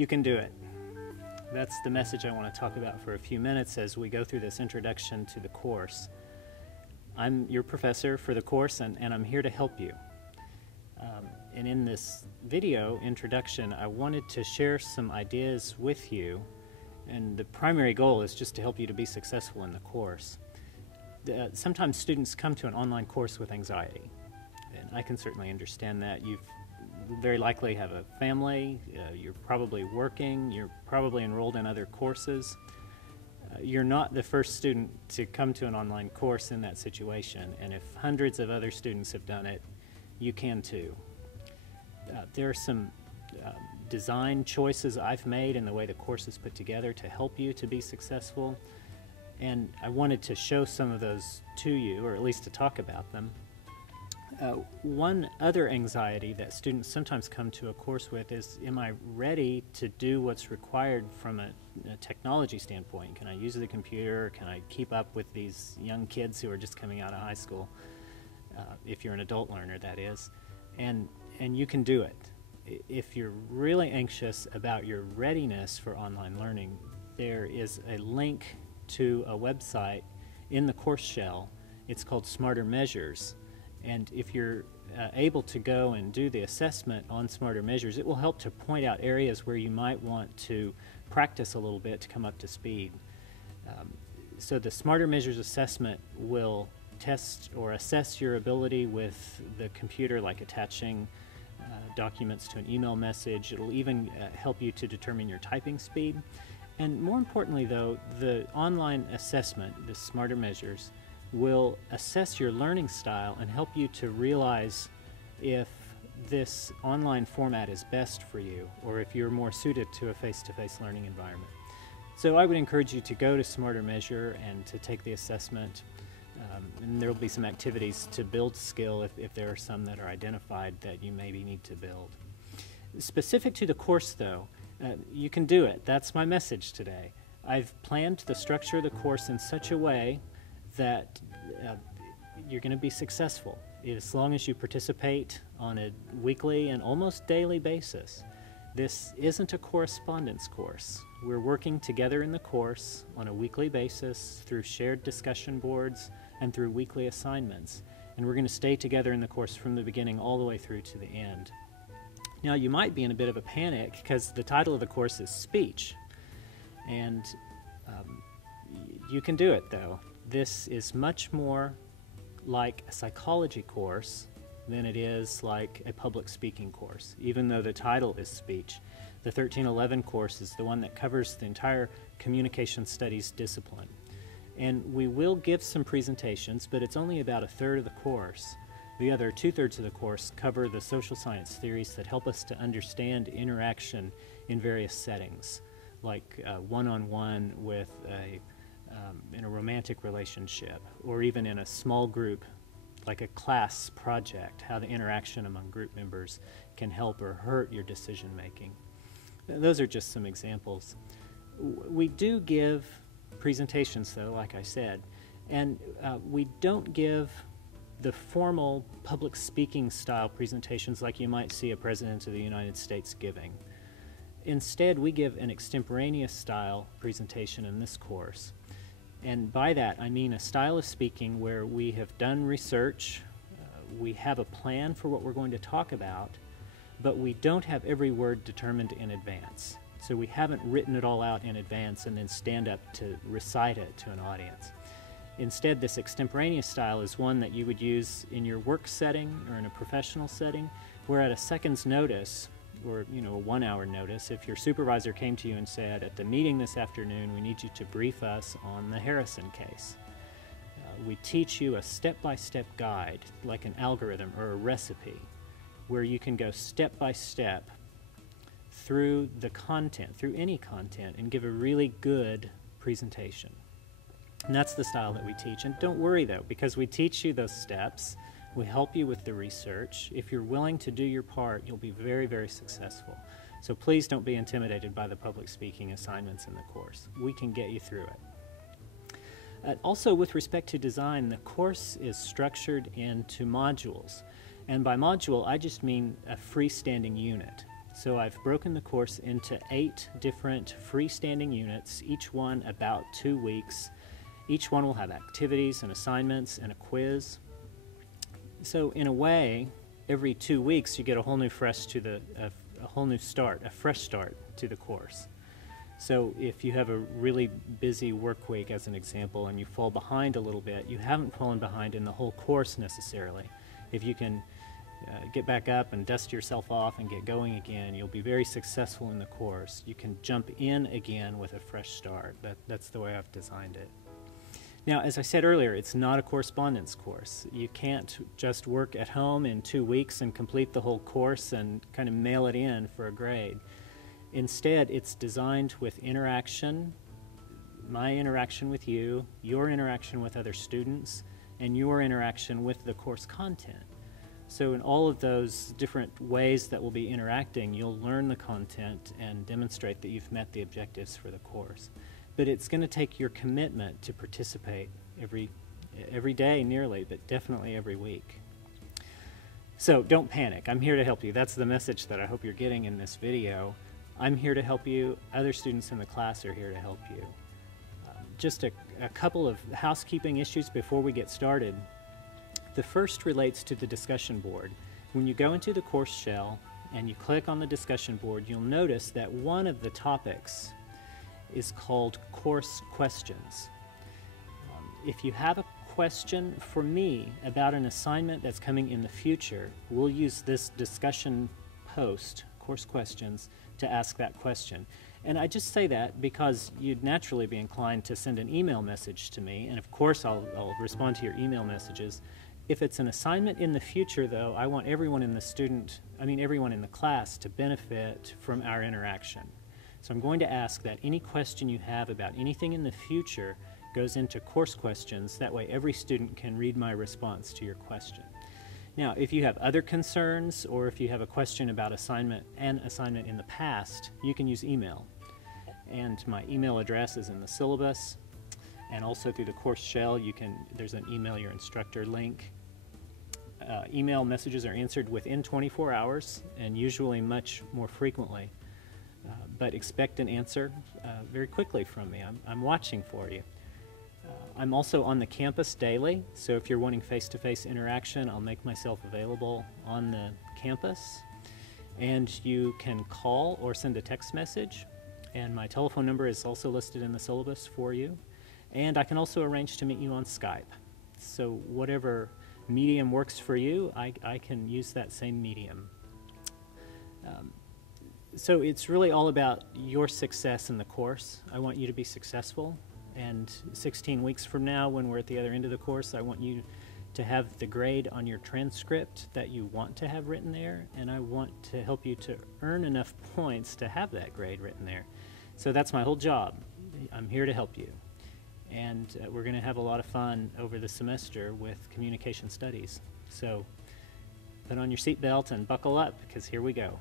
You can do it. That's the message I want to talk about for a few minutes as we go through this introduction to the course. I'm your professor for the course, and I'm here to help you. And in this video introduction, I wanted to share some ideas with you, and the primary goal is just to help you to be successful in the course. Sometimes students come to an online course with anxiety, and I can certainly understand that. You very likely have a family, you're probably working, you're probably enrolled in other courses. You're not the first student to come to an online course in that situation, and if hundreds of other students have done it, you can too. There are some design choices I've made in the way the course is put together to help you to be successful, and I wanted to show some of those to you, or at least to talk about them. One other anxiety that students sometimes come to a course with is, am I ready to do what's required from a technology standpoint? Can I use the computer? Can I keep up with these young kids who are just coming out of high school? If you're an adult learner, that is. And you can do it. If you're really anxious about your readiness for online learning, there is a link to a website in the course shell. It's called Smarter Measures. And if you're able to go and do the assessment on Smarter Measures, it will help to point out areas where you might want to practice a little bit to come up to speed. So the Smarter Measures assessment will test or assess your ability with the computer, like attaching documents to an email message. It'll even help you to determine your typing speed. And more importantly, though, the online assessment, the Smarter Measures, will assess your learning style and help you to realize if this online format is best for you, or if you're more suited to a face-to-face learning environment. So I would encourage you to go to Smarter Measure and to take the assessment. And there will be some activities to build skill if there are some that are identified that you maybe need to build. Specific to the course, though, you can do it. That's my message today. I've planned the structure of the course in such a way that you're going to be successful as long as you participate on a weekly and almost daily basis. This isn't a correspondence course. We're working together in the course on a weekly basis through shared discussion boards and through weekly assignments. And we're going to stay together in the course from the beginning all the way through to the end. Now, you might be in a bit of a panic because the title of the course is Speech. And you can do it, though. This is much more like a psychology course than it is like a public speaking course, even though the title is Speech. The 1311 course is the one that covers the entire communication studies discipline. And we will give some presentations, but it's only about a third of the course. The other two-thirds of the course cover the social science theories that help us to understand interaction in various settings, like one-on-one with in a romantic relationship, or even in a small group, like a class project, how the interaction among group members can help or hurt your decision making. Those are just some examples. We do give presentations, though, like I said, and we don't give the formal public speaking style presentations like you might see a President of the United States giving. Instead, we give an extemporaneous style presentation in this course. And by that, I mean a style of speaking where we have done research, we have a plan for what we're going to talk about, but we don't have every word determined in advance. So we haven't written it all out in advance and then stand up to recite it to an audience. Instead, this extemporaneous style is one that you would use in your work setting or in a professional setting, where at a second's notice, or a 1 hour notice, if your supervisor came to you and said, at the meeting this afternoon, we need you to brief us on the Harrison case. We teach you a step-by-step guide, like an algorithm or a recipe, where you can go step by step through the content, through any content, and give a really good presentation. And that's the style that we teach. And don't worry, though, because we teach you those steps. We help you with the research. If you're willing to do your part, you'll be very, very successful. So please don't be intimidated by the public speaking assignments in the course. We can get you through it. Also, with respect to design, the course is structured into modules. And by module, I just mean a freestanding unit. So I've broken the course into 8 different freestanding units, each one about 2 weeks. Each one will have activities and assignments and a quiz. So in a way, every 2 weeks you get a whole new fresh start to the course. So if you have a really busy work week, as an example, and you fall behind a little bit, you haven't fallen behind in the whole course necessarily. If you can get back up and dust yourself off and get going again, you'll be very successful in the course. You can jump in again with a fresh start. That's the way I've designed it. Now, as I said earlier, it's not a correspondence course. You can't just work at home in 2 weeks and complete the whole course and kind of mail it in for a grade. Instead, it's designed with interaction, my interaction with you, your interaction with other students, and your interaction with the course content. So in all of those different ways that we'll be interacting, you'll learn the content and demonstrate that you've met the objectives for the course. But it's going to take your commitment to participate every day nearly, but definitely every week. So don't panic. I'm here to help you. That's the message that I hope you're getting in this video. I'm here to help you. Other students in the class are here to help you. Just a couple of housekeeping issues before we get started. The first relates to the discussion board. When you go into the course shell and you click on the discussion board, you'll notice that one of the topics is called Course Questions. If you have a question for me about an assignment that's coming in the future, we'll use this discussion post, Course Questions, to ask that question. And I just say that because you'd naturally be inclined to send an email message to me, and of course I'll respond to your email messages. If it's an assignment in the future, though, I want everyone in the class to benefit from our interaction. So I'm going to ask that any question you have about anything in the future goes into Course Questions. That way every student can read my response to your question. Now, if you have other concerns or if you have a question about assignment in the past, you can use email. And my email address is in the syllabus, and also through the course shell, there's an email your instructor link. Email messages are answered within 24 hours and usually much more frequently. But expect an answer very quickly from me. I'm watching for you. I'm also on the campus daily, so if you're wanting face-to-face interaction, I'll make myself available on the campus. And you can call or send a text message, and my telephone number is also listed in the syllabus for you. And I can also arrange to meet you on Skype. So whatever medium works for you, I can use that same medium. So it's really all about your success in the course. I want you to be successful. And 16 weeks from now, when we're at the other end of the course, I want you to have the grade on your transcript that you want to have written there, and I want to help you to earn enough points to have that grade written there. So that's my whole job. I'm here to help you. And we're going to have a lot of fun over the semester with communication studies. So put on your seatbelt and buckle up, because here we go.